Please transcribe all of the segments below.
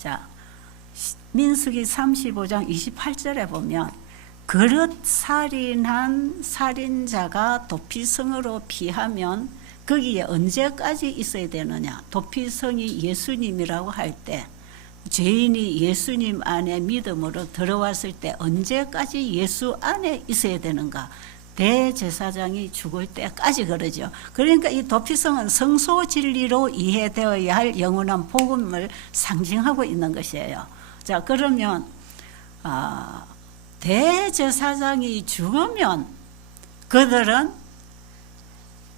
자, 민수기 35장 28절에 보면 그릇 살인한 살인자가 도피성으로 피하면 거기에 언제까지 있어야 되느냐. 도피성이 예수님이라고 할 때 죄인이 예수님 안에 믿음으로 들어왔을 때 언제까지 예수 안에 있어야 되는가. 대제사장이 죽을 때까지 그러죠. 그러니까 이 도피성은 성소 진리로 이해되어야 할 영원한 복음을 상징하고 있는 것이에요. 자, 그러면 대제사장이 죽으면 그들은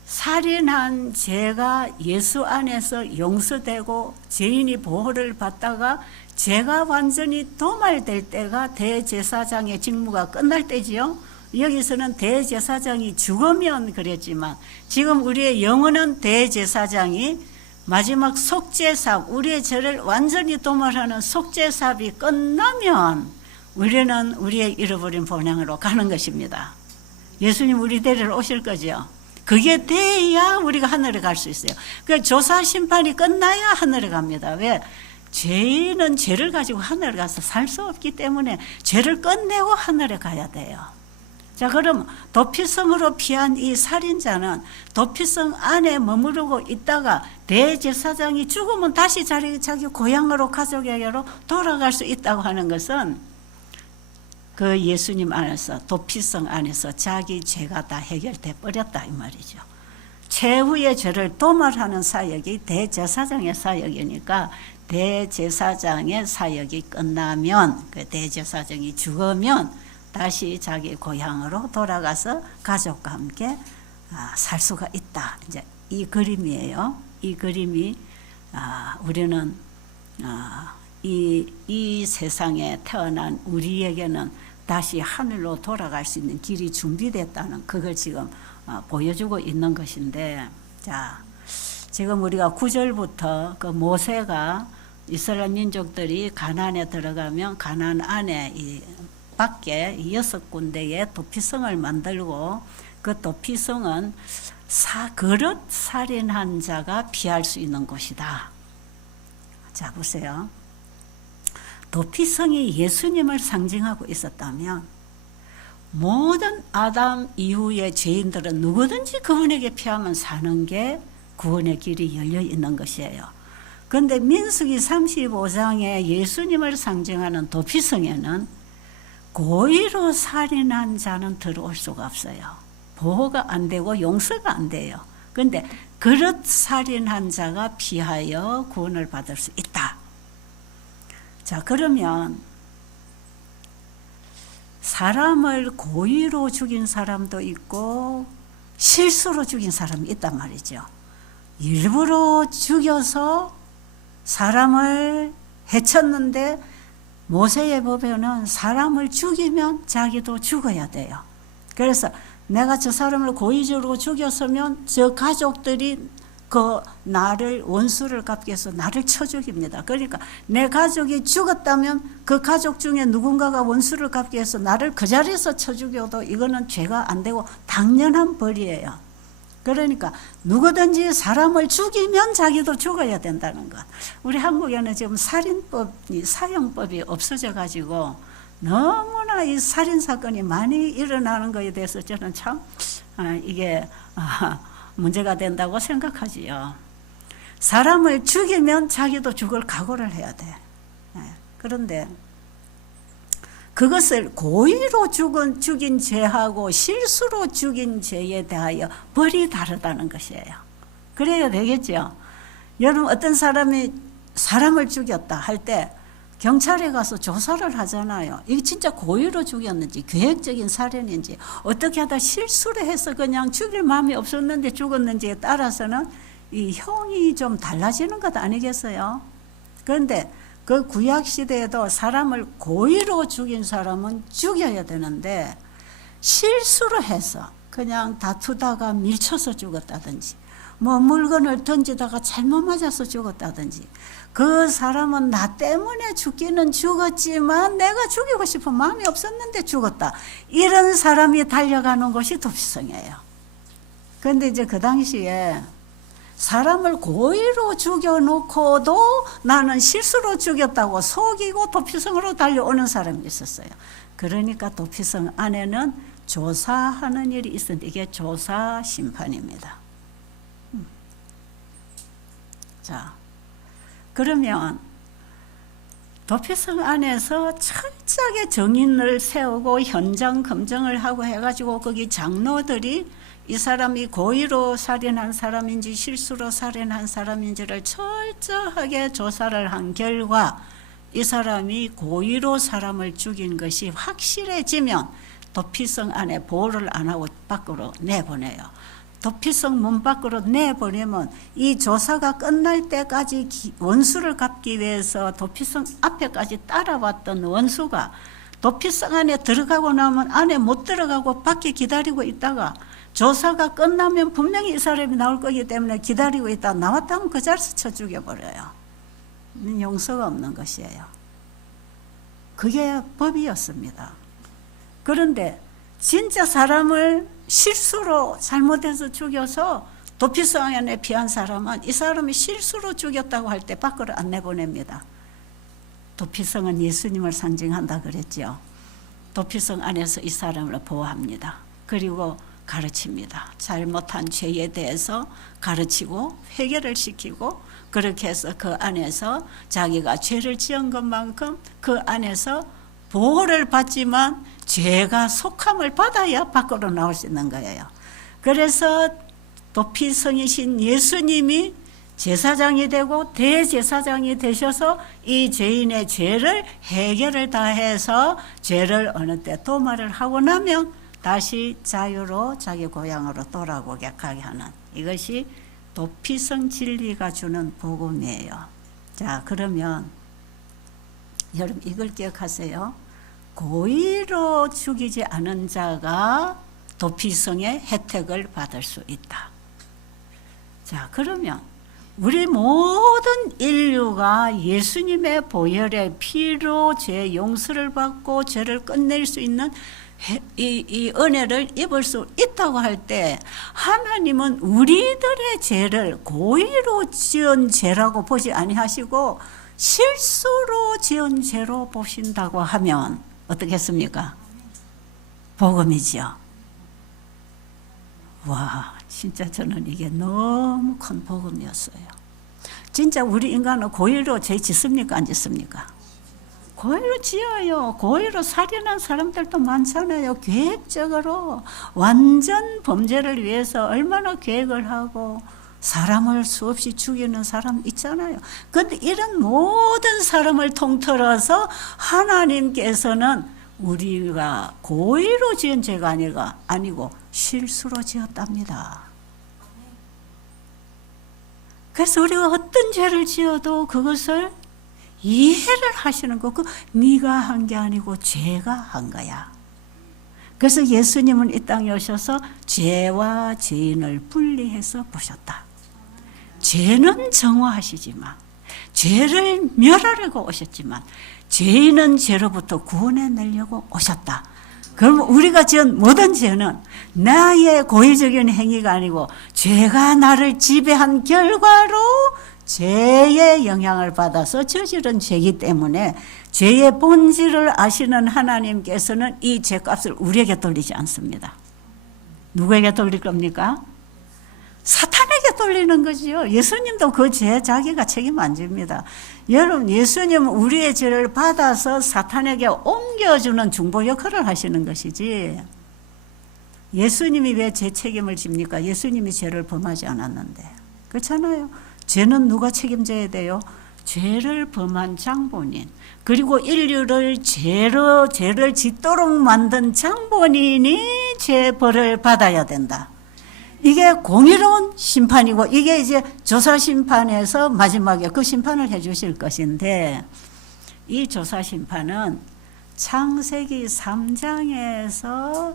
살인한 죄가 예수 안에서 용서되고 죄인이 보호를 받다가 죄가 완전히 도말될 때가 대제사장의 직무가 끝날 때지요. 여기서는 대제사장이 죽으면 그랬지만 지금 우리의 영원한 대제사장이 마지막 속죄삽, 우리의 죄를 완전히 도말하는 속죄삽이 끝나면 우리는 우리의 잃어버린 본향으로 가는 것입니다. 예수님 우리 데리러 오실 거죠. 그게 돼야 우리가 하늘에 갈 수 있어요. 그 조사 심판이 끝나야 하늘에 갑니다. 왜? 죄인은 죄를 가지고 하늘에 가서 살 수 없기 때문에 죄를 끝내고 하늘에 가야 돼요. 자, 그럼 도피성으로 피한 이 살인자는 도피성 안에 머무르고 있다가 대제사장이 죽으면 다시 자기 고향으로 가족에게로 돌아갈 수 있다고 하는 것은 그 예수님 안에서 도피성 안에서 자기 죄가 다 해결돼 버렸다 이 말이죠. 최후의 죄를 도말하는 사역이 대제사장의 사역이니까 대제사장의 사역이 끝나면 그 대제사장이 죽으면 다시 자기 고향으로 돌아가서 가족과 함께 살 수가 있다. 이제 이 그림이에요. 이 그림이 우리는 이 세상에 태어난 우리에게는 다시 하늘로 돌아갈 수 있는 길이 준비됐다는 그걸 지금 보여주고 있는 것인데, 자, 지금 우리가 9절부터 그 모세가 이스라엘 민족들이 가나안에 들어가면 가나안 안에 이 밖에 6군데의 도피성을 만들고 그 도피성은 그릇 살인한 자가 피할 수 있는 곳이다. 자, 보세요. 도피성이 예수님을 상징하고 있었다면 모든 아담 이후의 죄인들은 누구든지 그분에게 피하면 사는 게 구원의 길이 열려 있는 것이에요. 그런데 민수기 35장에 예수님을 상징하는 도피성에는 고의로 살인한 자는 들어올 수가 없어요. 보호가 안 되고 용서가 안 돼요. 그런데 그릇 살인한 자가 피하여 구원을 받을 수 있다. 자, 그러면 사람을 고의로 죽인 사람도 있고 실수로 죽인 사람이 있단 말이죠. 일부러 죽여서 사람을 해쳤는데 모세의 법에는 사람을 죽이면 자기도 죽어야 돼요. 그래서 내가 저 사람을 고의적으로 죽였으면 저 가족들이 그 나를 원수를 갚기 위해서 나를 쳐 죽입니다. 그러니까 내 가족이 죽었다면 그 가족 중에 누군가가 원수를 갚기 위해서 나를 그 자리에서 쳐 죽여도 이거는 죄가 안 되고 당연한 벌이에요. 그러니까 누구든지 사람을 죽이면 자기도 죽어야 된다는 것. 우리 한국에는 지금 살인법이 사형법이 없어져 가지고 너무나 이 살인 사건이 많이 일어나는 것에 대해서 저는 참 이게 문제가 된다고 생각하지요. 사람을 죽이면 자기도 죽을 각오를 해야 돼. 그런데 그것을 고의로 죽인 죄하고 실수로 죽인 죄에 대하여 벌이 다르다는 것이에요. 그래야 되겠죠. 여러분 어떤 사람이 사람을 죽였다 할 때 경찰에 가서 조사를 하잖아요. 이게 진짜 고의로 죽였는지 계획적인 살인인지 어떻게 하다 실수를 해서 그냥 죽일 마음이 없었는데 죽었는지에 따라서는 이 형이 좀 달라지는 것 아니겠어요? 그런데 그 구약시대에도 사람을 고의로 죽인 사람은 죽여야 되는데 실수로 해서 그냥 다투다가 밀쳐서 죽었다든지 뭐 물건을 던지다가 잘못 맞아서 죽었다든지 그 사람은 나 때문에 죽기는 죽었지만 내가 죽이고 싶은 마음이 없었는데 죽었다. 이런 사람이 달려가는 것이 도피성이에요. 그런데 이제 그 당시에 사람을 고의로 죽여놓고도 나는 실수로 죽였다고 속이고 도피성으로 달려오는 사람이 있었어요. 그러니까 도피성 안에는 조사하는 일이 있었는데 이게 조사 심판입니다. 자, 그러면 도피성 안에서 철저하게 정인을 세우고 현장 검증을 하고 해가지고 거기 장로들이 이 사람이 고의로 살인한 사람인지 실수로 살인한 사람인지를 철저하게 조사를 한 결과 이 사람이 고의로 사람을 죽인 것이 확실해지면 도피성 안에 보호를 안 하고 밖으로 내보내요. 도피성 문 밖으로 내보내면 이 조사가 끝날 때까지 원수를 갚기 위해서 도피성 앞에까지 따라왔던 원수가 도피성 안에 들어가고 나면 안에 못 들어가고 밖에 기다리고 있다가 조사가 끝나면 분명히 이 사람이 나올 거기 때문에 기다리고 있다가 나왔다 하면 그 자리에서 쳐 죽여버려요. 용서가 없는 것이에요. 그게 법이었습니다. 그런데 진짜 사람을 실수로 잘못해서 죽여서 도피성 안에 피한 사람은 이 사람이 실수로 죽였다고 할 때 밖으로 안 내보냅니다. 도피성은 예수님을 상징한다 그랬죠. 도피성 안에서 이 사람을 보호합니다. 그리고 가르칩니다. 잘못한 죄에 대해서 가르치고 회개를 시키고 그렇게 해서 그 안에서 자기가 죄를 지은 것만큼 그 안에서 보호를 받지만 죄가 속함을 받아야 밖으로 나올 수 있는 거예요. 그래서 도피성이신 예수님이 제사장이 되고 대제사장이 되셔서 이 죄인의 죄를 해결을 다 해서 죄를 어느 때 도말을 하고 나면 다시 자유로 자기 고향으로 돌아오게 하는 이것이 도피성 진리가 주는 복음이에요. 자, 그러면 여러분 이걸 기억하세요. 고의로 죽이지 않은 자가 도피성의 혜택을 받을 수 있다. 자, 그러면 우리 모든 인류가 예수님의 보혈의 피로 죄 용서를 받고 죄를 끝낼 수 있는 이 은혜를 입을 수 있다고 할 때 하나님은 우리들의 죄를 고의로 지은 죄라고 보지 아니하시고 실수로 지은 죄로 보신다고 하면 어떻겠습니까? 복음이지요. 와, 진짜 저는 이게 너무 큰 복음이었어요. 진짜 우리 인간은 고의로 죄 짓습니까? 안 짓습니까? 고의로 지어요. 고의로 살인한 사람들도 많잖아요. 계획적으로 완전 범죄를 위해서 얼마나 계획을 하고 사람을 수없이 죽이는 사람 있잖아요. 그런데 이런 모든 사람을 통틀어서 하나님께서는 우리가 고의로 지은 죄가 아니고 실수로 지었답니다. 그래서 우리가 어떤 죄를 지어도 그것을 이해를 하시는 거고 네가 한 게 아니고 죄가 한 거야. 그래서 예수님은 이 땅에 오셔서 죄와 죄인을 분리해서 보셨다. 죄는 정화하시지만 죄를 멸하려고 오셨지만 죄인은 죄로부터 구원해내려고 오셨다. 그럼 우리가 지은 모든 죄는 나의 고의적인 행위가 아니고 죄가 나를 지배한 결과로 죄의 영향을 받아서 저지른 죄이기 때문에 죄의 본질을 아시는 하나님께서는 이 죄값을 우리에게 돌리지 않습니다. 누구에게 돌릴 겁니까? 사탄에게 돌리는 거지요. 예수님도 그 죄 자기가 책임 안 집니다. 여러분, 예수님은 우리의 죄를 받아서 사탄에게 옮겨주는 중보 역할을 하시는 것이지 예수님이 왜 죄 책임을 집니까? 예수님이 죄를 범하지 않았는데. 그렇잖아요. 죄는 누가 책임져야 돼요? 죄를 범한 장본인, 그리고 인류를 죄를 짓도록 만든 장본인이 죄벌을 받아야 된다. 이게 공의로운 심판이고 이게 이제 조사 심판에서 마지막에 그 심판을 해 주실 것인데 이 조사 심판은 창세기 3장에서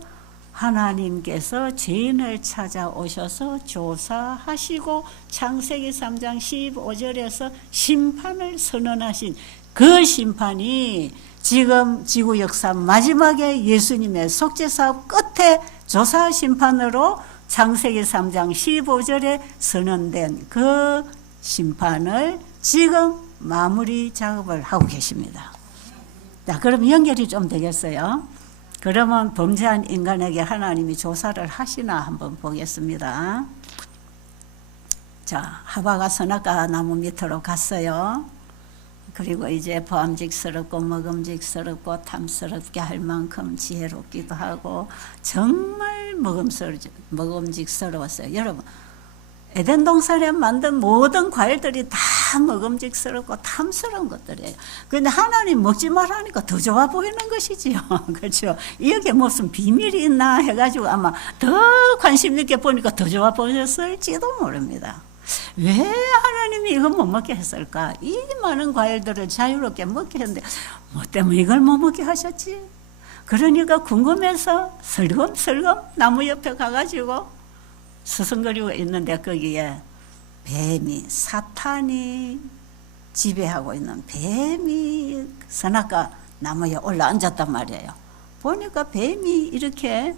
하나님께서 죄인을 찾아오셔서 조사하시고 창세기 3장 15절에서 심판을 선언하신 그 심판이 지금 지구 역사 마지막에 예수님의 속죄사업 끝에 조사 심판으로 창세기 3장 15절에 선언된 그 심판을 지금 마무리 작업을 하고 계십니다. 자, 그럼 연결이 좀 되겠어요? 그러면 범죄한 인간에게 하나님이 조사를 하시나 한번 보겠습니다. 자, 하와가 선악과 나무 밑으로 갔어요. 그리고 이제 보암직스럽고 먹음직스럽고 탐스럽게 할 만큼 지혜롭기도 하고 정말 먹음직스러웠어요. 여러분, 에덴 동산에 만든 모든 과일들이 다 먹음직스럽고 탐스러운 것들이에요. 그런데 하나님 먹지 말라니까 더 좋아 보이는 것이지요. 그렇죠? 여기에 무슨 비밀이 있나 해가지고 아마 더 관심 있게 보니까 더 좋아 보였을지도 모릅니다. 왜 하나님이 이걸 못 먹게 했을까? 이 많은 과일들을 자유롭게 먹게 했는데 뭐 때문에 이걸 못 먹게 하셨지? 그러니까 궁금해서 슬금슬금 나무 옆에 가가지고 서성거리고 있는데 거기에 뱀이, 사탄이 지배하고 있는 뱀이 선악과 나무에 올라앉았단 말이에요. 보니까 뱀이 이렇게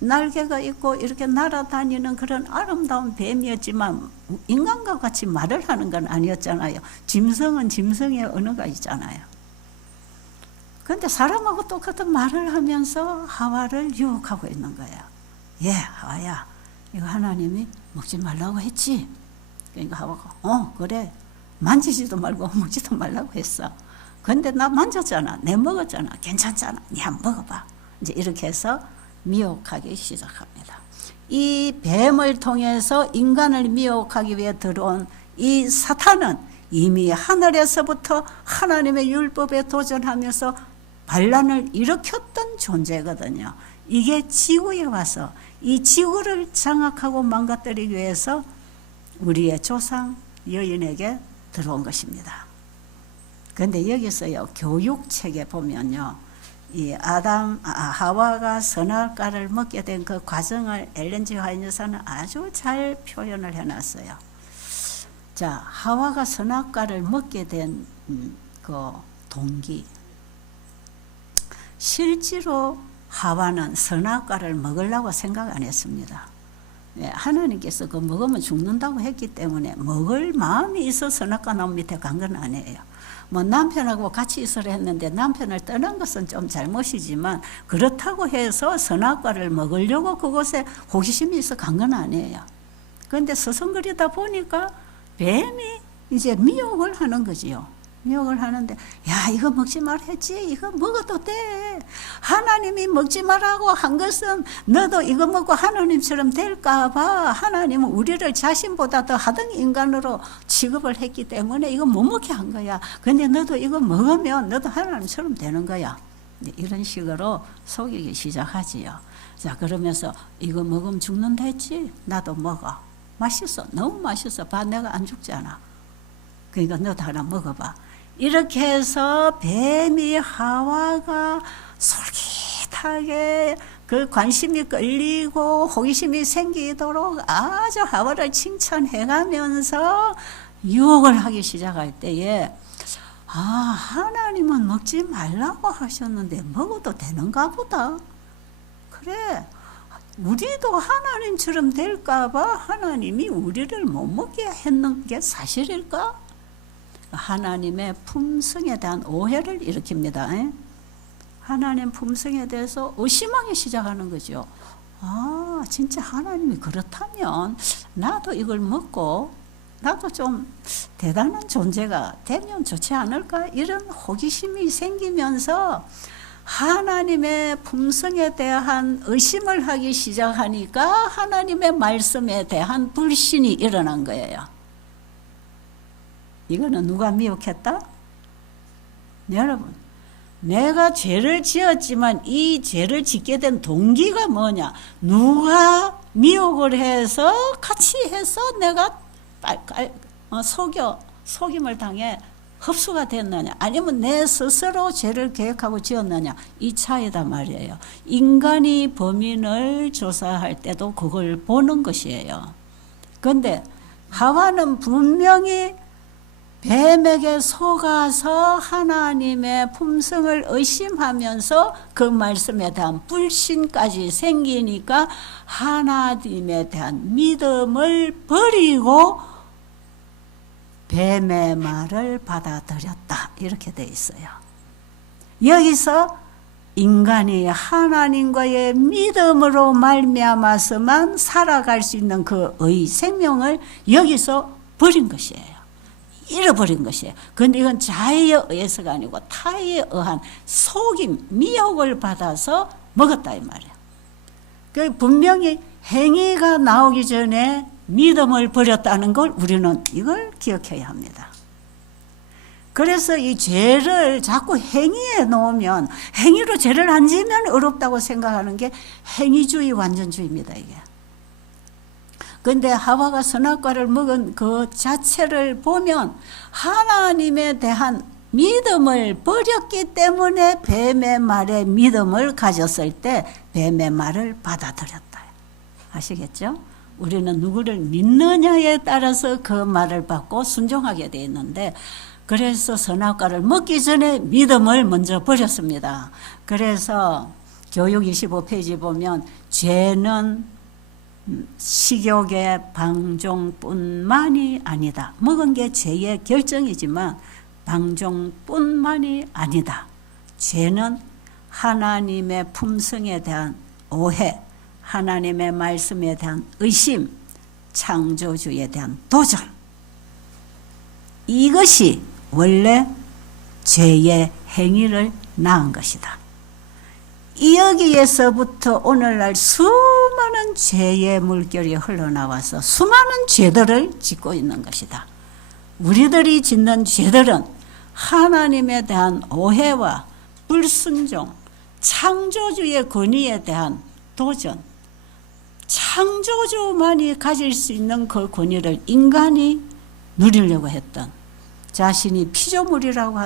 날개가 있고 이렇게 날아다니는 그런 아름다운 뱀이었지만 인간과 같이 말을 하는 건 아니었잖아요. 짐승은 짐승의 언어가 있잖아요. 그런데 사람하고 똑같은 말을 하면서 하와를 유혹하고 있는 거예요. 하와야, 이거 하나님이 먹지 말라고 했지? 그러니까 하와가 그래, 만지지도 말고 먹지도 말라고 했어. 근데 나 만졌잖아, 내 먹었잖아, 괜찮잖아, 니 한번 먹어봐. 이제 이렇게 해서 미혹하기 시작합니다. 이 뱀을 통해서 인간을 미혹하기 위해 들어온 이 사탄은 이미 하늘에서부터 하나님의 율법에 도전하면서 반란을 일으켰던 존재거든요. 이게 지구에 와서 이 지구를 장악하고 망가뜨리기 위해서 우리의 조상 여인에게 들어온 것입니다. 그런데 여기서요, 교육책에 보면요, 이 하와가 선악과를 먹게 된 그 과정을 엘렌 G 화이트 여사는 아주 잘 표현을 해놨어요. 자, 하와가 선악과를 먹게 된 그 동기, 실제로 하와는 선악과를 먹으려고 생각 안 했습니다. 하나님께서 그 먹으면 죽는다고 했기 때문에 먹을 마음이 있어 선악과 나무 밑에 간 건 아니에요. 뭐 남편하고 같이 있으려 했는데 남편을 떠난 것은 좀 잘못이지만 그렇다고 해서 선악과를 먹으려고 그곳에 호기심이 있어 간 건 아니에요. 그런데 서성거리다 보니까 뱀이 이제 미혹을 하는 거지요. 미혹을 하는데, 야, 이거 먹지 말라 했지? 이거 먹어도 돼. 하나님이 먹지 말라고 한 것은 너도 이거 먹고 하나님처럼 될까봐 하나님은 우리를 자신보다 더 하등 인간으로 취급을 했기 때문에 이거 못 먹게 한 거야. 근데 너도 이거 먹으면 너도 하나님처럼 되는 거야. 이런 식으로 속이기 시작하지요. 자, 그러면서 이거 먹으면 죽는다 했지? 나도 먹어. 맛있어. 너무 맛있어. 봐, 내가 안 죽잖아. 그러니까 너도 하나 먹어봐. 이렇게 해서 뱀이 하와가 솔깃하게 그 관심이 끌리고 호기심이 생기도록 아주 하와를 칭찬해가면서 유혹을 하기 시작할 때에, 하나님은 먹지 말라고 하셨는데 먹어도 되는가 보다. 그래, 우리도 하나님처럼 될까봐 하나님이 우리를 못 먹게 했는 게 사실일까? 하나님의 품성에 대한 오해를 일으킵니다. 하나님 품성에 대해서 의심하기 시작하는 거죠. 진짜 하나님이 그렇다면 나도 이걸 먹고 나도 좀 대단한 존재가 되면 좋지 않을까? 이런 호기심이 생기면서 하나님의 품성에 대한 의심을 하기 시작하니까 하나님의 말씀에 대한 불신이 일어난 거예요. 이거는 누가 미혹했다? 여러분, 내가 죄를 지었지만 이 죄를 짓게 된 동기가 뭐냐? 누가 미혹을 해서 같이 해서 내가 속임을 당해 흡수가 됐느냐? 아니면 내 스스로 죄를 계획하고 지었느냐? 이 차이다 말이에요. 인간이 범인을 조사할 때도 그걸 보는 것이에요. 그런데 하와는 분명히 뱀에게 속아서 하나님의 품성을 의심하면서 그 말씀에 대한 불신까지 생기니까 하나님에 대한 믿음을 버리고 뱀의 말을 받아들였다. 이렇게 돼 있어요. 여기서 인간이 하나님과의 믿음으로 말미암아서만 살아갈 수 있는 그 생명을 여기서 버린 것이에요. 잃어버린 것이에요. 그런데 이건 자의에 의해서가 아니고 타의에 의한 속임, 미혹을 받아서 먹었다 이 말이에요. 그 분명히 행위가 나오기 전에 믿음을 버렸다는 걸 우리는 이걸 기억해야 합니다. 그래서 이 죄를 자꾸 행위에 놓으면, 행위로 죄를 안 지으면 어렵다고 생각하는 게 행위주의 완전주의입니다, 이게. 그런데 하와가 선악과를 먹은 그 자체를 보면 하나님에 대한 믿음을 버렸기 때문에 뱀의 말에 믿음을 가졌을 때 뱀의 말을 받아들였다. 아시겠죠? 우리는 누구를 믿느냐에 따라서 그 말을 받고 순종하게 되어 있는데, 그래서 선악과를 먹기 전에 믿음을 먼저 버렸습니다. 그래서 교육 25페이지 보면 죄는 식욕의 방종뿐만이 아니다. 먹은 게 죄의 결정이지만 방종뿐만이 아니다. 죄는 하나님의 품성에 대한 오해, 하나님의 말씀에 대한 의심, 창조주에 대한 도전, 이것이 원래 죄의 행위를 낳은 것이다. 여기에서부터 오늘날 수많은 죄의 물결이 흘러나와서 수많은 죄들을 짓고 있는 것이다. 우리들이 짓는 죄들은 하나님에 대한 오해와 불순종, 창조주의 권위에 대한 도전, 창조주만이 가질 수 있는 그 권위를 인간이 누리려고 했던, 자신이 피조물이라고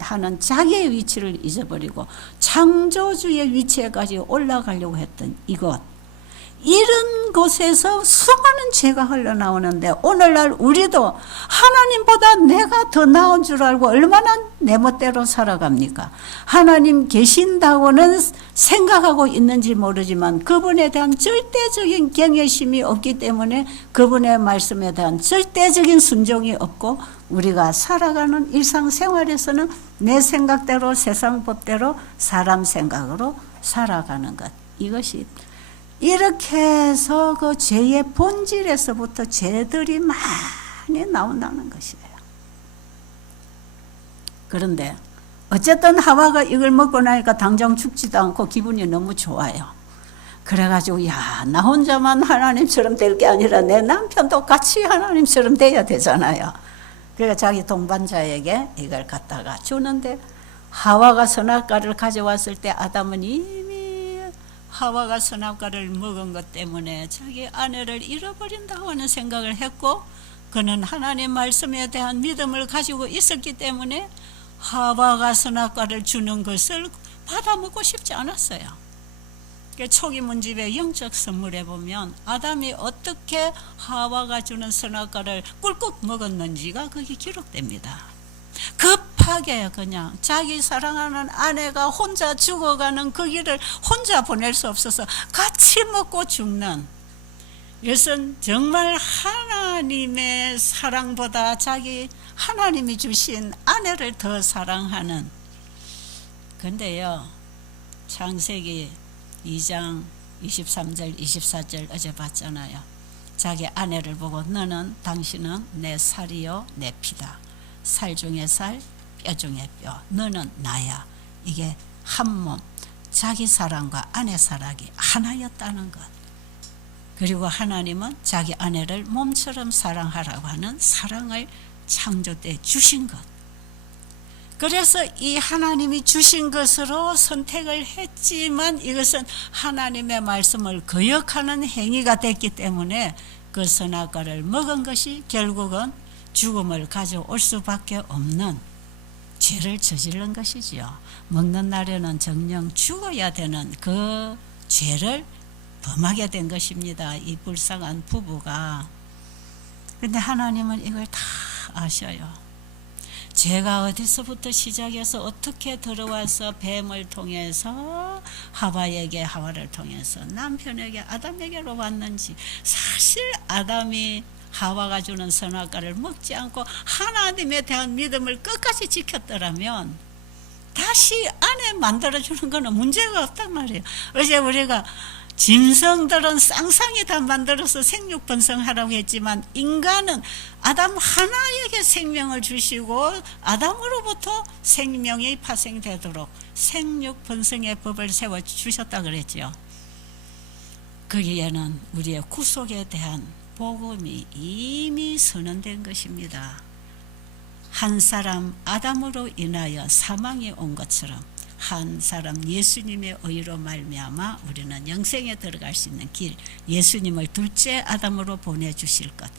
하는 자기의 위치를 잊어버리고 창조주의 위치에까지 올라가려고 했던 이것, 이런 곳에서 수많은 죄가 흘러나오는데, 오늘날 우리도 하나님보다 내가 더 나은 줄 알고 얼마나 내 멋대로 살아갑니까? 하나님 계신다고는 생각하고 있는지 모르지만 그분에 대한 절대적인 경외심이 없기 때문에 그분의 말씀에 대한 절대적인 순종이 없고, 우리가 살아가는 일상생활에서는 내 생각대로, 세상 법대로, 사람 생각으로 살아가는 것, 이것이 이렇게 해서 그 죄의 본질에서부터 죄들이 많이 나온다는 것이에요. 그런데 어쨌든 하와가 이걸 먹고 나니까 당장 죽지도 않고 기분이 너무 좋아요. 그래가지고 나 혼자만 하나님처럼 될 게 아니라 내 남편도 같이 하나님처럼 돼야 되잖아요. 그러니까 자기 동반자에게 이걸 갖다가 주는데, 하와가 선악과를 가져왔을 때 아담은 이미 하와가 선악과를 먹은 것 때문에 자기 아내를 잃어버린다고 하는 생각을 했고, 그는 하나님 말씀에 대한 믿음을 가지고 있었기 때문에 하와가 선악과를 주는 것을 받아먹고 싶지 않았어요. 초기 문집의 영적 선물에 보면 아담이 어떻게 하와가 주는 선악과를 꿀꺽 먹었는지가 거기 기록됩니다. 급하게 그냥 자기 사랑하는 아내가 혼자 죽어가는 그 길을 혼자 보낼 수 없어서 같이 먹고 죽는, 이것은 정말 하나님의 사랑보다 자기 하나님이 주신 아내를 더 사랑하는. 근데요, 창세기 2장 23절 24절 어제 봤잖아요. 자기 아내를 보고 당신은 내 살이요 내 피다. 살 중에 살, 뼈 중에 뼈. 너는 나야. 이게 한 몸, 자기 사랑과 아내 사랑이 하나였다는 것. 그리고 하나님은 자기 아내를 몸처럼 사랑하라고 하는 사랑을 창조 때 주신 것. 그래서 이 하나님이 주신 것으로 선택을 했지만 이것은 하나님의 말씀을 거역하는 행위가 됐기 때문에 그 선악과를 먹은 것이 결국은 죽음을 가져올 수밖에 없는 죄를 저지른 것이지요. 먹는 날에는 정녕 죽어야 되는 그 죄를 범하게 된 것입니다. 이 불쌍한 부부가. 근데 하나님은 이걸 다 아셔요. 죄가 어디서부터 시작해서 어떻게 들어와서 뱀을 통해서 하와를 통해서 남편에게 아담에게로 왔는지, 사실 아담이 하와가 주는 선악과를 먹지 않고 하나님에 대한 믿음을 끝까지 지켰더라면 다시 아내 만들어주는 거는 문제가 없단 말이에요. 어제 우리가 짐승들은 쌍쌍이 다 만들어서 생육 번성하라고 했지만, 인간은 아담 하나에게 생명을 주시고 아담으로부터 생명이 파생되도록 생육 번성의 법을 세워주셨다 그랬죠. 거기에는 우리의 구속에 대한 복음이 이미 선언된 것입니다. 한 사람 아담으로 인하여 사망이 온 것처럼 한 사람 예수님의 의로 말미암아 우리는 영생에 들어갈 수 있는 길, 예수님을 둘째 아담으로 보내주실 것,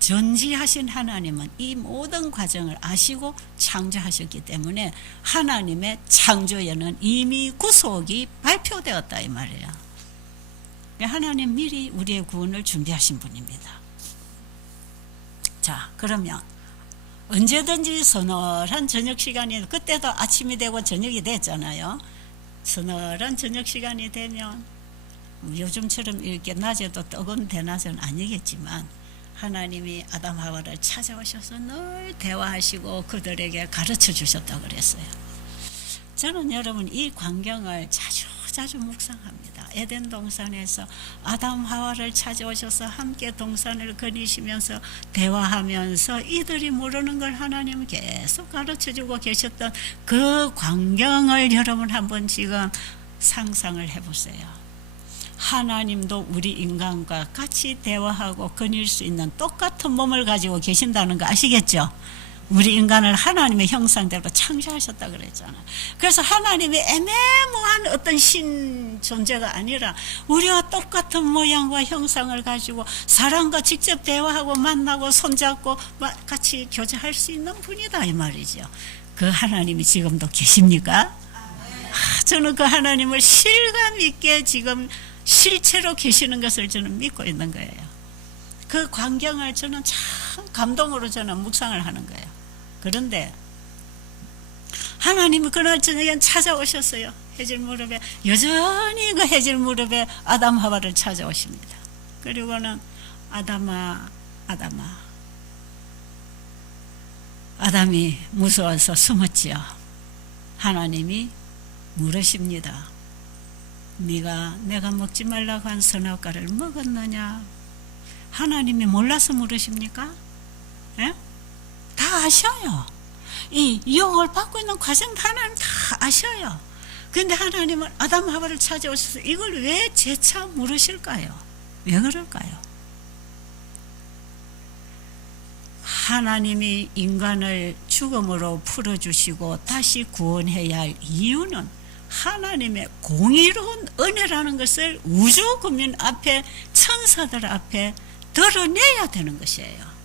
전지하신 하나님은 이 모든 과정을 아시고 창조하셨기 때문에 하나님의 창조에는 이미 구속이 발표되었다 이 말이에요. 하나님 미리 우리의 구원을 준비하신 분입니다. 자, 그러면 언제든지 서늘한 저녁 시간이, 그때도 아침이 되고 저녁이 됐잖아요. 서늘한 저녁 시간이 되면 요즘처럼 이렇게 낮에도 뜨거운 대낮은 아니겠지만 하나님이 아담 하와를 찾아오셔서 늘 대화하시고 그들에게 가르쳐 주셨다고 그랬어요. 저는 여러분 이 광경을 자주 묵상합니다. 에덴 동산에서 아담 하와를 찾아오셔서 함께 동산을 거니시면서 대화하면서 이들이 모르는 걸 하나님은 계속 가르쳐주고 계셨던 그 광경을 여러분 한번 지금 상상을 해보세요. 하나님도 우리 인간과 같이 대화하고 거닐 수 있는 똑같은 몸을 가지고 계신다는 거 아시겠죠? 우리 인간을 하나님의 형상대로 창조하셨다 그랬잖아. 그래서 하나님이 애매모호한 어떤 신 존재가 아니라 우리와 똑같은 모양과 형상을 가지고 사람과 직접 대화하고 만나고 손잡고 같이 교제할 수 있는 분이다 이 말이죠. 그 하나님이 지금도 계십니까? 저는 그 하나님을 실감 있게 지금 실체로 계시는 것을 저는 믿고 있는 거예요. 그 광경을 저는 참 감동으로 저는 묵상을 하는 거예요. 그런데 하나님이 그날 저녁에 찾아오셨어요. 해질 무렵에, 여전히 그 해질 무렵에 아담 하와를 찾아오십니다. 그리고는 아담이 무서워서 숨었지요. 하나님이 물으십니다. 네가 내가 먹지 말라고 한 선악과를 먹었느냐? 하나님이 몰라서 물으십니까? 예? 다 아셔요. 이 유혹을 받고 있는 과정 하나님 다 아셔요. 그런데 하나님은 아담 하와를 찾아오셔서 이걸 왜 재차 물으실까요? 왜 그럴까요? 하나님이 인간을 죽음으로 풀어주시고 다시 구원해야 할 이유는 하나님의 공의로운 은혜라는 것을 우주 국민 앞에, 천사들 앞에 드러내야 되는 것이에요.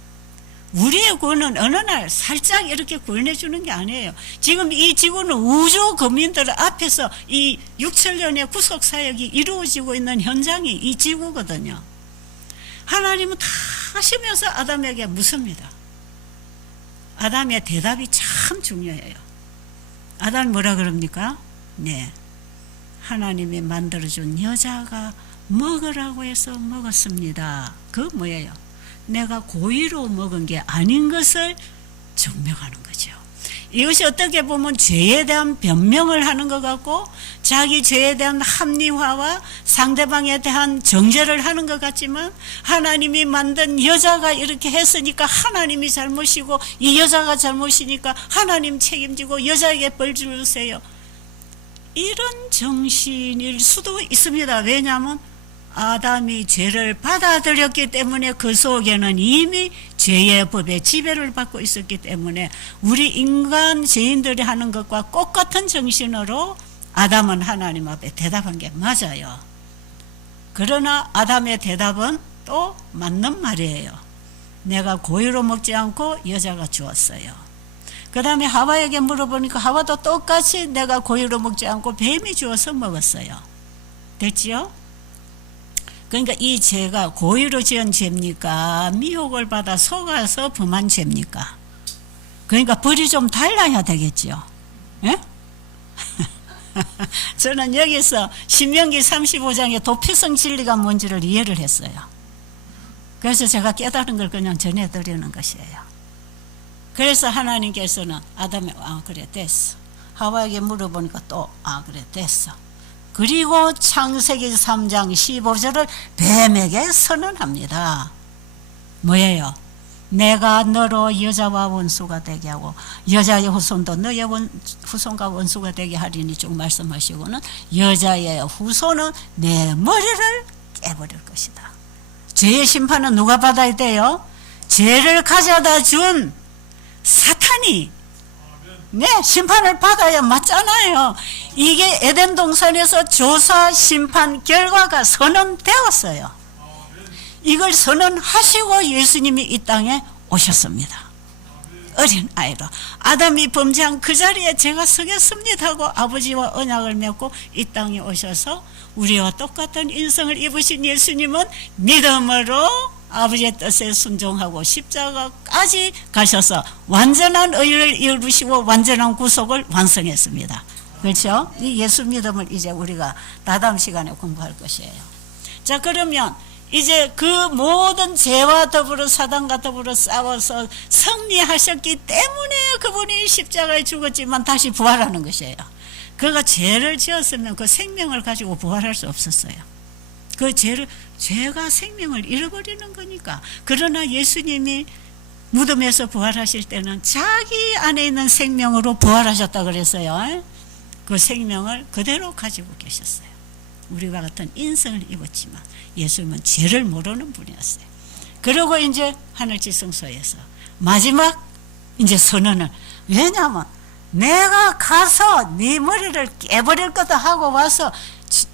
우리의 구원은 어느 날 살짝 이렇게 구원해 주는 게 아니에요. 지금 이 지구는 우주 국민들 앞에서 이 6천년의 구속 사역이 이루어지고 있는 현장이 이 지구거든요. 하나님은 다 하시면서 아담에게 묻습니다. 아담의 대답이 참 중요해요. 아담이 뭐라 그럽니까? 네, 하나님이 만들어준 여자가 먹으라고 해서 먹었습니다. 그 뭐예요? 내가 고의로 먹은 게 아닌 것을 증명하는 거죠. 이것이 어떻게 보면 죄에 대한 변명을 하는 것 같고 자기 죄에 대한 합리화와 상대방에 대한 정죄를 하는 것 같지만, 하나님이 만든 여자가 이렇게 했으니까 하나님이 잘못이고 이 여자가 잘못이니까 하나님 책임지고 여자에게 벌 주세요, 이런 정신일 수도 있습니다. 왜냐하면 아담이 죄를 받아들였기 때문에 그 속에는 이미 죄의 법의 지배를 받고 있었기 때문에 우리 인간 죄인들이 하는 것과 똑같은 정신으로 아담은 하나님 앞에 대답한 게 맞아요. 그러나 아담의 대답은 또 맞는 말이에요. 내가 고의로 먹지 않고 여자가 주었어요. 그 다음에 하와에게 물어보니까 하와도 똑같이 내가 고의로 먹지 않고 뱀이 주어서 먹었어요. 됐지요? 그러니까 이 죄가 고의로 지은 죄입니까? 미혹을 받아 속아서 범한 죄입니까? 그러니까 벌이 좀 달라야 되겠지요. 예? 저는 여기서 신명기 35장의 도피성 진리가 뭔지를 이해를 했어요. 그래서 제가 깨달은 걸 그냥 전해드리는 것이에요. 그래서 하나님께서는 아담에 그래 됐어. 하와에게 물어보니까 또 그래 됐어. 그리고 창세기 3장 15절을 뱀에게 선언합니다. 뭐예요? 내가 너로 여자와 원수가 되게 하고 여자의 후손도 너의 후손과 원수가 되게 하리니 쭉 말씀하시고는 여자의 후손은 내 머리를 깨버릴 것이다. 죄의 심판은 누가 받아야 돼요? 죄를 가져다 준 사탄이 심판을 받아야 맞잖아요. 이게 에덴 동산에서 조사 심판 결과가 선언되었어요. 이걸 선언하시고 예수님이 이 땅에 오셨습니다. 어린 아이로 아담이 범죄한 그 자리에 제가 서겠습니다 하고 아버지와 언약을 맺고 이 땅에 오셔서 우리와 똑같은 인성을 입으신 예수님은 믿음으로 아버지의 뜻에 순종하고 십자가까지 가셔서 완전한 의를 이루시고 완전한 구속을 완성했습니다. 그렇죠? 이 예수 믿음을 이제 우리가 다다음 시간에 공부할 것이에요. 자, 그러면 이제 그 모든 죄와 더불어 사단과 더불어 싸워서 승리하셨기 때문에 그분이 십자가에 죽었지만 다시 부활하는 것이에요. 그가 죄를 지었으면 그 생명을 가지고 부활할 수 없었어요. 그 죄가 생명을 잃어버리는 거니까. 그러나 예수님이 무덤에서 부활하실 때는 자기 안에 있는 생명으로 부활하셨다 그랬어요. 그 생명을 그대로 가지고 계셨어요. 우리와 같은 인성을 입었지만 예수님은 죄를 모르는 분이었어요. 그리고 이제 하늘지성소에서 마지막 이제 선언을, 왜냐하면 내가 가서 네 머리를 깨버릴 거다 하고 와서,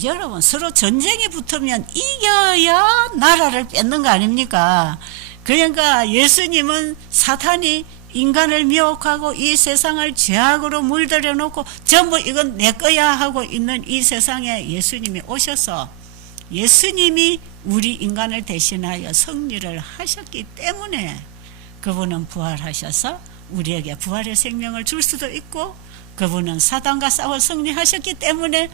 여러분 서로 전쟁이 붙으면 이겨야 나라를 뺏는 거 아닙니까? 그러니까 예수님은 사탄이 인간을 미혹하고 이 세상을 죄악으로 물들여 놓고 전부 이건 내 거야 하고 있는 이 세상에 예수님이 오셔서 예수님이 우리 인간을 대신하여 승리를 하셨기 때문에 그분은 부활하셔서 우리에게 부활의 생명을 줄 수도 있고, 그분은 사단과 싸워 승리하셨기 때문에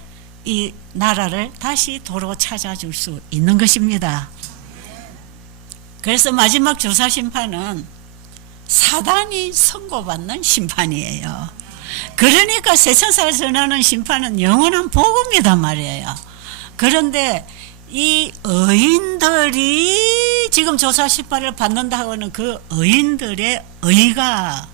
이 나라를 다시 도로 찾아줄 수 있는 것입니다. 그래서 마지막 조사 심판은 사단이 선고받는 심판이에요. 그러니까 새천사를 전하는 심판은 영원한 복음이단 말이에요. 그런데 이 의인들이 지금 조사 심판을 받는다 하고는 그 의인들의 의가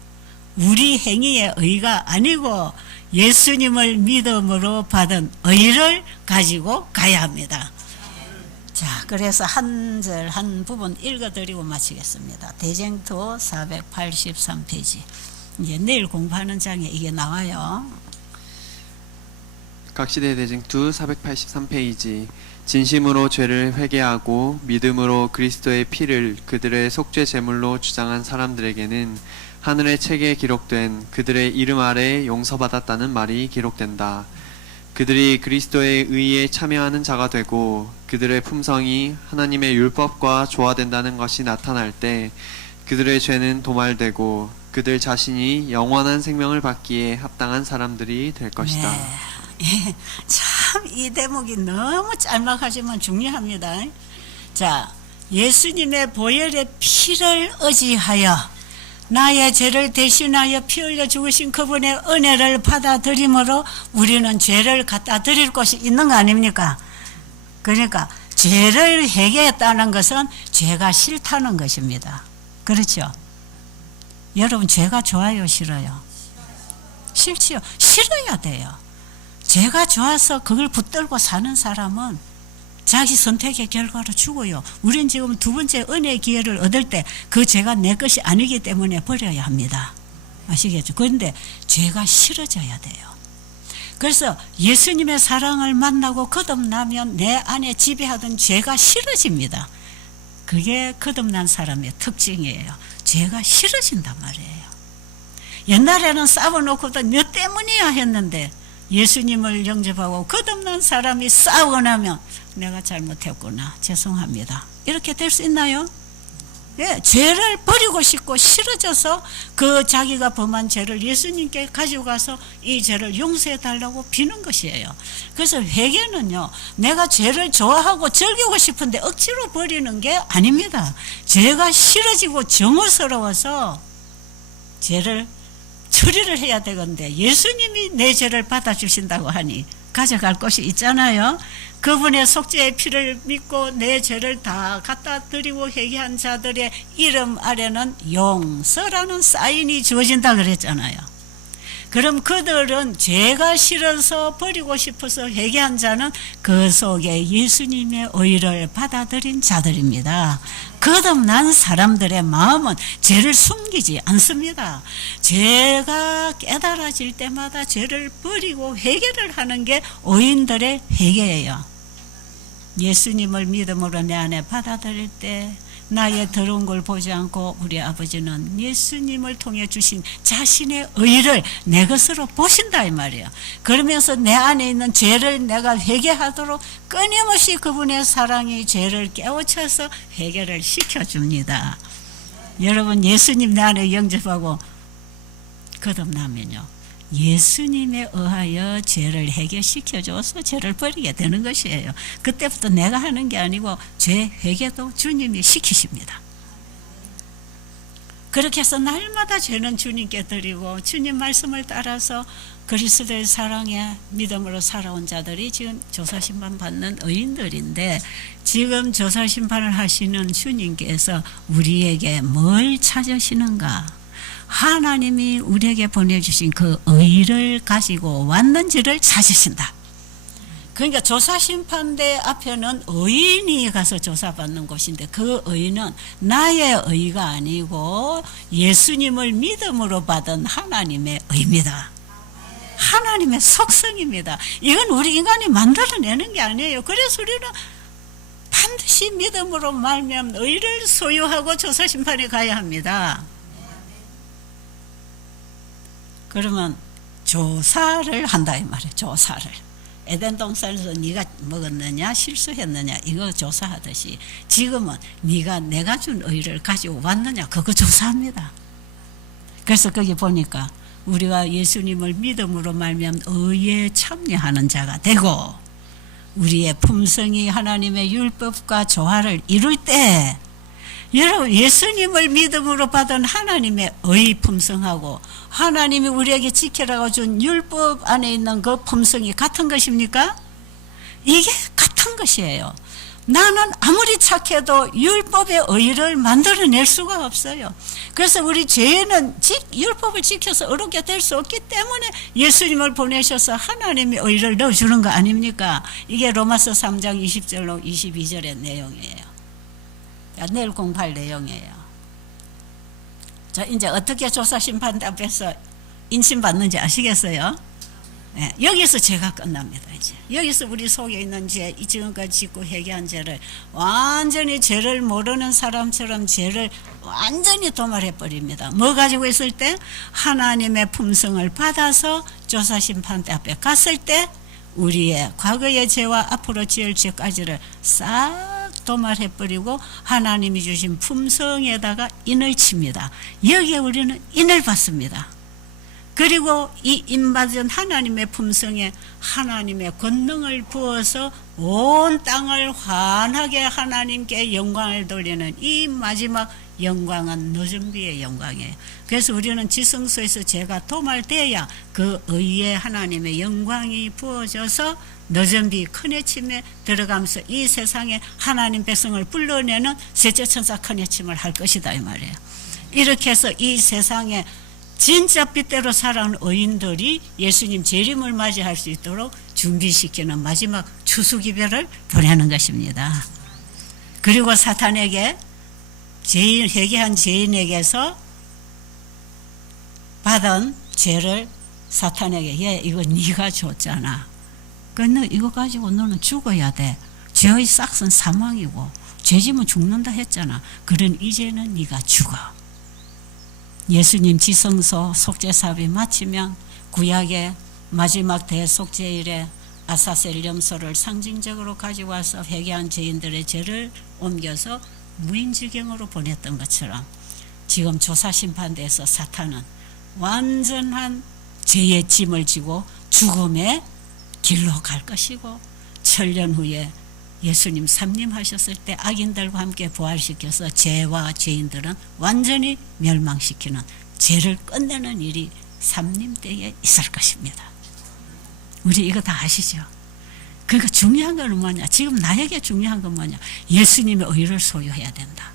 우리 행위의 의가 아니고 예수님을 믿음으로 받은 의를 가지고 가야 합니다. 자, 그래서 한 절 한 부분 읽어드리고 마치겠습니다. 대쟁투 483페이지. 이제 내일 공부하는 장에 이게 나와요. 각시대 대쟁투 483페이지. 진심으로 죄를 회개하고 믿음으로 그리스도의 피를 그들의 속죄 제물로 주장한 사람들에게는 하늘의 책에 기록된 그들의 이름 아래 용서받았다는 말이 기록된다. 그들이 그리스도의 의에 참여하는 자가 되고 그들의 품성이 하나님의 율법과 조화된다는 것이 나타날 때 그들의 죄는 도말되고 그들 자신이 영원한 생명을 받기에 합당한 사람들이 될 것이다. 네. 참 이 대목이 너무 짤막하지만 중요합니다. 자, 예수님의 보혈의 피를 의지하여 나의 죄를 대신하여 피 흘려 죽으신 그분의 은혜를 받아들임으로 우리는 죄를 갖다 드릴 곳이 있는 거 아닙니까? 그러니까 죄를 회개했다는 것은 죄가 싫다는 것입니다. 그렇죠? 여러분, 죄가 좋아요, 싫어요? 싫지요. 싫어야 돼요. 죄가 좋아서 그걸 붙들고 사는 사람은 자기 선택의 결과로 죽어요. 우린 지금 두 번째 은혜의 기회를 얻을 때 그 죄가 내 것이 아니기 때문에 버려야 합니다. 아시겠죠? 그런데 죄가 싫어져야 돼요. 그래서 예수님의 사랑을 만나고 거듭나면 내 안에 지배하던 죄가 싫어집니다. 그게 거듭난 사람의 특징이에요. 죄가 싫어진단 말이에요. 옛날에는 싸워놓고도 너 때문이야 했는데 예수님을 영접하고 거듭난 사람이 싸우고 나면 내가 잘못했구나, 죄송합니다, 이렇게 될 수 있나요? 예, 죄를 버리고 싶고 싫어져서 그 자기가 범한 죄를 예수님께 가지고 가서 이 죄를 용서해 달라고 비는 것이에요. 그래서 회개는요, 내가 죄를 좋아하고 즐기고 싶은데 억지로 버리는 게 아닙니다. 죄가 싫어지고 정오스러워서 죄를 처리를 해야 되건데 예수님이 내 죄를 받아주신다고 하니 가져갈 것이 있잖아요. 그분의 속죄의 피를 믿고 내 죄를 다 갖다 드리고 회개한 자들의 이름 아래는 용서라는 사인이 주어진다 그랬잖아요. 그럼 그들은 죄가 싫어서 버리고 싶어서 회개한 자는 그 속에 예수님의 의를 받아들인 자들입니다. 거듭난 사람들의 마음은 죄를 숨기지 않습니다. 죄가 깨달아질 때마다 죄를 버리고 회개를 하는 게 의인들의 회개예요. 예수님을 믿음으로 내 안에 받아들일 때 나의 더러운 걸 보지 않고 우리 아버지는 예수님을 통해 주신 자신의 의를 내 것으로 보신다 이 말이에요. 그러면서 내 안에 있는 죄를 내가 회개하도록 끊임없이 그분의 사랑이 죄를 깨우쳐서 회개를 시켜줍니다. 여러분, 예수님 내 안에 영접하고 거듭나면요, 예수님에 의하여 죄를 해결시켜줘서 죄를 버리게 되는 것이에요. 그때부터 내가 하는 게 아니고 죄 회개도 주님이 시키십니다. 그렇게 해서 날마다 죄는 주님께 드리고 주님 말씀을 따라서 그리스도의 사랑에 믿음으로 살아온 자들이 지금 조사심판 받는 의인들인데, 지금 조사심판을 하시는 주님께서 우리에게 뭘 찾으시는가? 하나님이 우리에게 보내주신 그 의를 가지고 왔는지를 찾으신다. 그러니까 조사심판대 앞에는 의인이 가서 조사받는 곳인데, 그 의는 나의 의가 아니고 예수님을 믿음으로 받은 하나님의 의입니다. 하나님의 속성입니다. 이건 우리 인간이 만들어내는 게 아니에요. 그래서 우리는 반드시 믿음으로 말미암은 의를 소유하고 조사심판에 가야 합니다. 그러면 조사를 한다 이 말이에요. 조사를. 에덴 동산에서 네가 먹었느냐 실수했느냐 이거 조사하듯이 지금은 네가 내가 준 의를 가지고 왔느냐 그거 조사합니다. 그래서 거기 보니까 우리가 예수님을 믿음으로 말미암아 의에 참여하는 자가 되고 우리의 품성이 하나님의 율법과 조화를 이룰 때, 여러분, 예수님을 믿음으로 받은 하나님의 의 품성하고 하나님이 우리에게 지켜라고 준 율법 안에 있는 그 품성이 같은 것입니까? 이게 같은 것이에요. 나는 아무리 착해도 율법의 의를 만들어낼 수가 없어요. 그래서 우리 죄는 율법을 지켜서 어렵게 될 수 없기 때문에 예수님을 보내셔서 하나님의 의를 넣어주는 거 아닙니까? 이게 로마서 3장 20절로 22절의 내용이에요. 내일 공부할 내용이에요. 자, 이제 어떻게 조사심판 앞에서 인신받는지 아시겠어요? 네, 여기서 죄가 끝납니다. 이제 여기서 우리 속에 있는 죄, 지금까지 짓고 회개한 죄를 완전히 죄를 모르는 사람처럼 죄를 완전히 도말해 버립니다. 뭐 가지고 있을 때? 하나님의 품성을 받아서 조사심판 앞에 갔을 때 우리의 과거의 죄와 앞으로 지을 죄까지를 싹 도말해버리고 하나님이 주신 품성에다가 인을 칩니다. 여기에 우리는 인을 받습니다. 그리고 이 인받은 하나님의 품성에 하나님의 권능을 부어서 온 땅을 환하게 하나님께 영광을 돌리는 이 마지막 영광은 노전비의 영광이에요. 그래서 우리는 지성소에서 죄가 도말돼야 그 의에 하나님의 영광이 부어져서 너전비 큰해침에 들어가면서 이 세상에 하나님 백성을 불러내는 셋째 천사 큰해침을 할 것이다 이 말이에요. 이렇게 해서 이 세상에 진짜 빛대로 살아온 의인들이 예수님 재림을 맞이할 수 있도록 준비시키는 마지막 추수기별을 보내는 것입니다. 그리고 사탄에게 회개한 죄인에게서 받은 죄를 사탄에게, 얘 이거 네가 줬잖아. 너 이거 가지고 너는 죽어야 돼. 죄의 싹은 사망이고 죄지면 죽는다 했잖아. 그런 이제는 네가 죽어. 예수님 지성소 속죄사업이 마치면 구약의 마지막 대속죄일에 아사셀 염소를 상징적으로 가지고 와서 회개한 죄인들의 죄를 옮겨서 무인지경으로 보냈던 것처럼 지금 조사심판대에서 사탄은 완전한 죄의 짐을 지고 죽음의 길로 갈 것이고, 천년 후에 예수님 삼림하셨을 때 악인들과 함께 부활시켜서 죄와 죄인들은 완전히 멸망시키는, 죄를 끝내는 일이 삼림 때에 있을 것입니다. 우리 이거 다 아시죠? 그러니까 중요한 건 뭐냐? 지금 나에게 중요한 건 뭐냐? 예수님의 의를 소유해야 된다.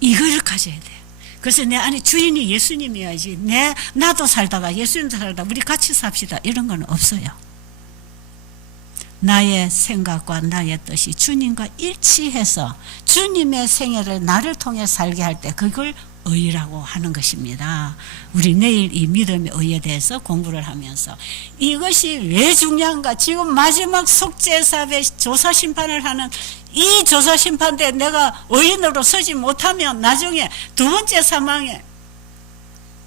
이걸 가져야 돼. 그래서 내 안에 주인이 예수님이어야지, 나도 살다가 예수님도 살다가 우리 같이 삽시다, 이런 건 없어요. 나의 생각과 나의 뜻이 주님과 일치해서 주님의 생애를 나를 통해 살게 할 때 그걸 의라고 하는 것입니다. 우리 내일 이 믿음의 의에 대해서 공부를 하면서 이것이 왜 중요한가? 지금 마지막 속죄사배 조사심판을 하는 이 조사심판대에 내가 의인으로 서지 못하면 나중에 두 번째 사망에,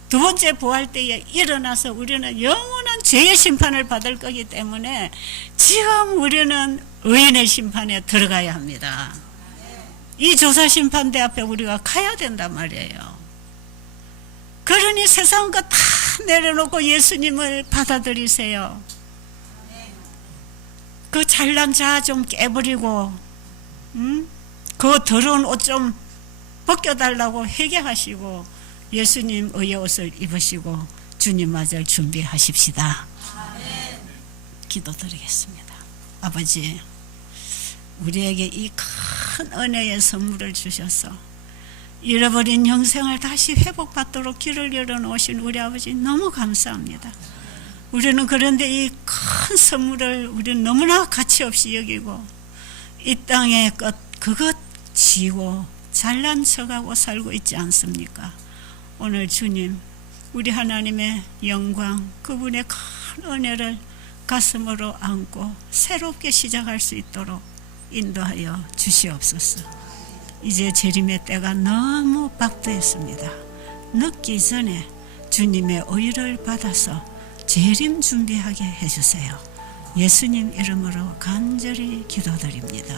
두 번째 부활 때에 일어나서 우리는 영원한 죄의 심판을 받을 거기 때문에 지금 우리는 의인의 심판에 들어가야 합니다. 이 조사심판대 앞에 우리가 가야 된단 말이에요. 그러니 세상 거 다 내려놓고 예수님을 받아들이세요. 그 잘난 자 좀 깨버리고, 그 더러운 옷 좀 벗겨달라고 회개하시고 예수님 의의 옷을 입으시고 주님 맞을 준비하십시다. 기도드리겠습니다. 아버지, 우리에게 이 큰 은혜의 선물을 주셔서 잃어버린 영생을 다시 회복받도록 길을 열어놓으신 우리 아버지 너무 감사합니다. 우리는 그런데 이 큰 선물을 우리는 너무나 가치없이 여기고 이 땅의 것 그것 지고 잘난 척하고 살고 있지 않습니까? 오늘 주님, 우리 하나님의 영광, 그분의 큰 은혜를 가슴으로 안고 새롭게 시작할 수 있도록 인도하여 주시옵소서. 이제 재림의 때가 너무 박두했습니다. 늦기 전에 주님의 의를 받아서 재림 준비하게 해주세요. 예수님 이름으로 간절히 기도드립니다.